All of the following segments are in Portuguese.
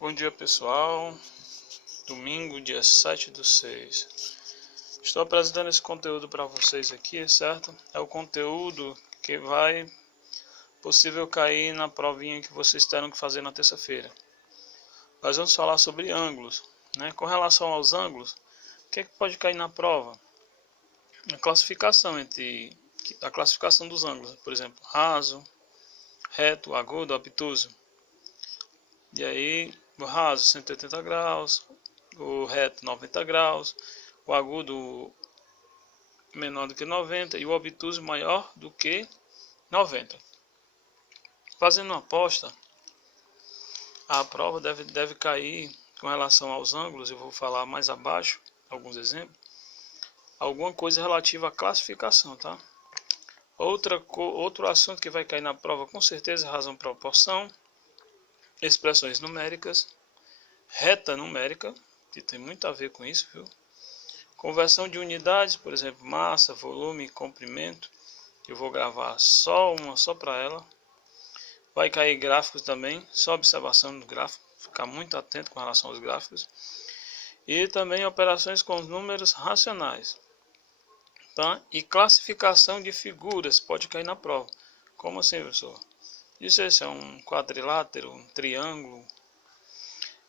Bom dia pessoal, domingo dia 7/6. Estou apresentando esse conteúdo para vocês aqui, certo? É o conteúdo que vai possível cair na provinha que vocês terão que fazer na terça-feira. Nós vamos falar sobre ângulos, né? Com relação aos ângulos, o que pode cair na prova? A classificação dos ângulos, por exemplo, raso, reto, agudo, obtuso. E aí, o raso 180 graus, o reto 90 graus, o agudo menor do que 90 e o obtuso maior do que 90. Fazendo uma aposta, a prova deve cair com relação aos ângulos, eu vou falar mais abaixo, alguns exemplos, alguma coisa relativa à classificação, tá? Outro assunto que vai cair na prova com certeza é razão proporção, expressões numéricas, reta numérica, que tem muito a ver com isso, viu? Conversão de unidades, por exemplo, massa, volume, comprimento. Eu vou gravar só uma só para ela. Vai cair gráficos também, só observação do gráfico, ficar muito atento com relação aos gráficos. E também operações com os números racionais. Tá? E classificação de figuras pode cair na prova. Como assim, professor? Isso é um quadrilátero, um triângulo.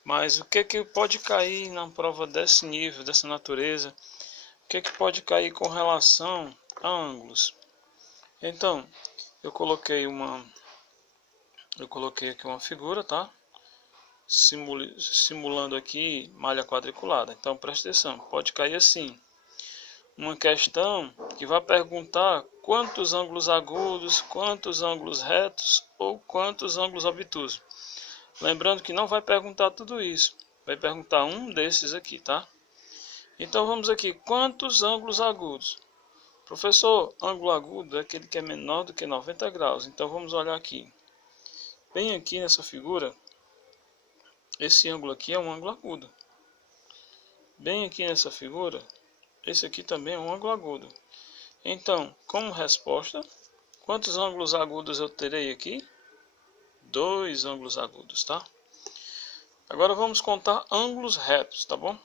Mas o que pode cair na prova desse nível, dessa natureza? O que pode cair com relação a ângulos? Então, eu coloquei aqui uma figura, tá? Simulando aqui malha quadriculada. Então, preste atenção, pode cair assim. Uma questão que vai perguntar quantos ângulos agudos, quantos ângulos retos ou quantos ângulos obtusos. Lembrando que não vai perguntar tudo isso, vai perguntar um desses aqui, tá? Então vamos aqui, quantos ângulos agudos? Professor, ângulo agudo é aquele que é menor do que 90 graus, então vamos olhar aqui. Bem aqui nessa figura, esse ângulo aqui é um ângulo agudo. Bem aqui nessa figura, esse aqui também é um ângulo agudo. Então, como resposta, quantos ângulos agudos eu terei aqui? 2 ângulos agudos, tá? Agora vamos contar ângulos retos, tá bom?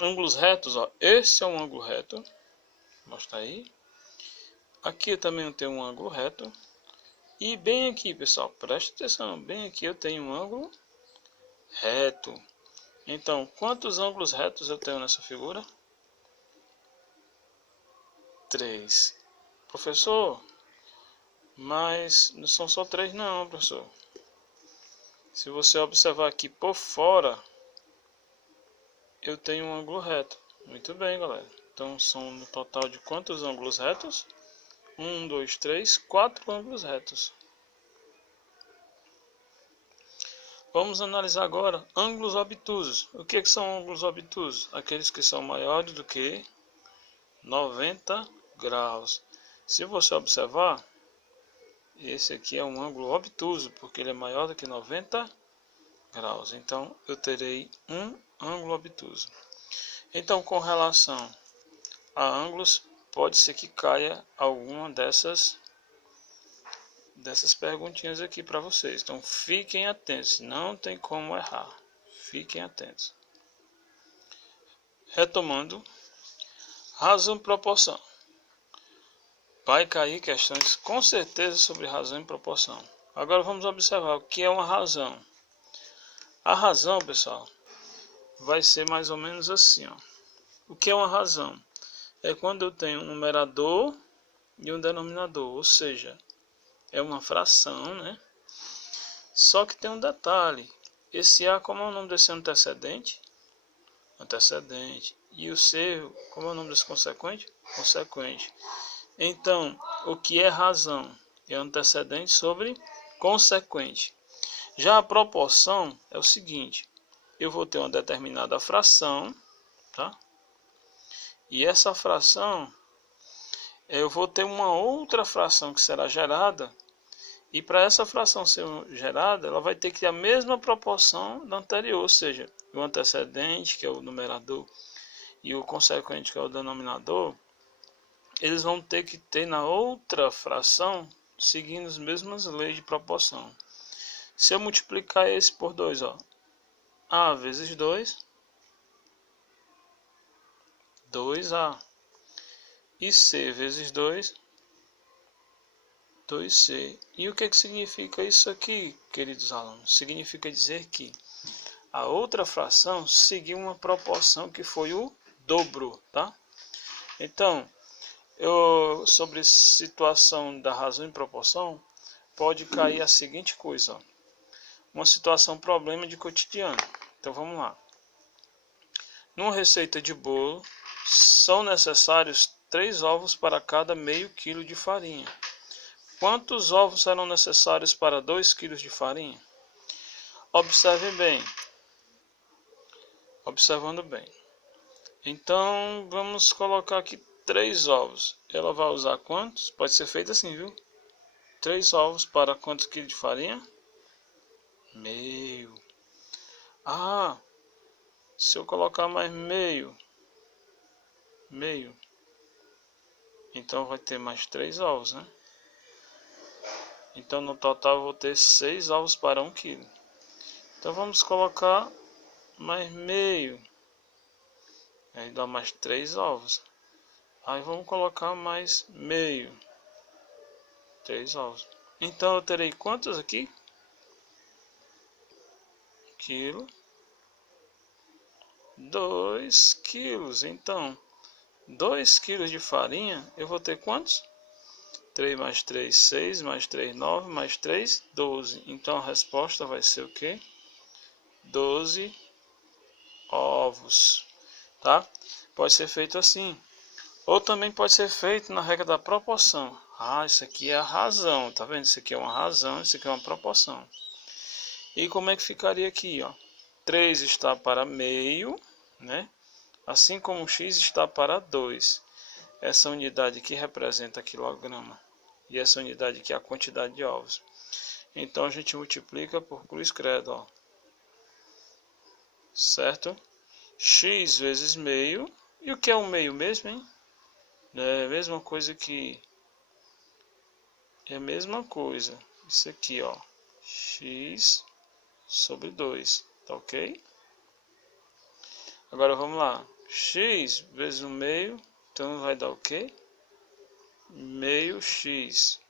Ângulos retos, ó. Esse é um ângulo reto. Vou mostrar aí. Aqui eu também tenho um ângulo reto. E bem aqui, pessoal, preste atenção. Bem aqui eu tenho um ângulo reto. Então, quantos ângulos retos eu tenho nessa figura? 3. Professor, mas não são só 3 não, professor. Se você observar aqui por fora, eu tenho um ângulo reto. Muito bem, galera. Então são no total de quantos ângulos retos? 1, 2, 3, 4 ângulos retos. Vamos analisar agora ângulos obtusos. O que são ângulos obtusos? Aqueles que são maiores do que 90 graus. Se você observar, esse aqui é um ângulo obtuso, porque ele é maior do que 90 graus. Então, eu terei um ângulo obtuso. Então, com relação a ângulos, pode ser que caia alguma dessas perguntinhas aqui para vocês. Então, fiquem atentos, não tem como errar. Fiquem atentos. Retomando, razão e proporção. Vai cair questões com certeza sobre razão e proporção. Agora vamos observar o que é uma razão. A razão, pessoal, vai ser mais ou menos assim, ó. O que é uma razão? É quando eu tenho um numerador e um denominador, ou seja, é uma fração, né? Só que tem um detalhe. Esse A, como é o nome desse antecedente? Antecedente. E o C, como é o nome desse consequente? Consequente. Então, o que é razão? É antecedente sobre consequente. Já a proporção é o seguinte: eu vou ter uma determinada fração, tá? E essa fração, eu vou ter uma outra fração que será gerada, e para essa fração ser gerada, ela vai ter que ter a mesma proporção da anterior, ou seja, o antecedente, que é o numerador, e o consequente, que é o denominador, eles vão ter que ter na outra fração, seguindo as mesmas leis de proporção. Se eu multiplicar esse por 2, ó, A vezes 2, 2A. E C vezes 2, 2C. E o que significa isso aqui, queridos alunos? Significa dizer que a outra fração seguiu uma proporção que foi o dobro, tá? Então, sobre situação da razão em proporção, pode cair a seguinte coisa, ó. Uma situação problema de cotidiano. Então vamos lá. Numa receita de bolo, são necessários 3 ovos para cada meio quilo de farinha. Quantos ovos serão necessários para 2 kg de farinha? Observem bem. Observando bem. Então, vamos colocar aqui 3 ovos. Ela vai usar quantos? Pode ser feito assim, viu? 3 ovos para quantos quilos de farinha? Meio. Ah, se eu colocar mais meio. Então vai ter mais 3 ovos, né? Então no total eu vou ter 6 ovos para 1 kg. Então vamos colocar mais meio. Aí dá mais 3 ovos. Aí vamos colocar mais meio. 3 ovos. Então eu terei quantos aqui? Quilo. 2 quilos. Então, 2 quilos de farinha, eu vou ter quantos? 3 mais 3, 6, mais 3, 9, mais 3, 12. Então a resposta vai ser o quê? 12 ovos. Tá? Pode ser feito assim. Ou também pode ser feito na regra da proporção. Ah, isso aqui é a razão. Tá vendo? Isso aqui é uma razão, isso aqui é uma proporção. E como é que ficaria aqui, ó? 3 está para meio, né? Assim como x está para 2. Essa unidade aqui representa quilograma. E essa unidade aqui é a quantidade de ovos. Então a gente multiplica por cruz credo, ó. Certo? X vezes meio. E o que é um meio mesmo, hein? É a mesma coisa que... É a mesma coisa. Isso aqui, ó. X sobre 2. Tá ok? Agora vamos lá. X vezes o meio. Então vai dar o quê? Meio x.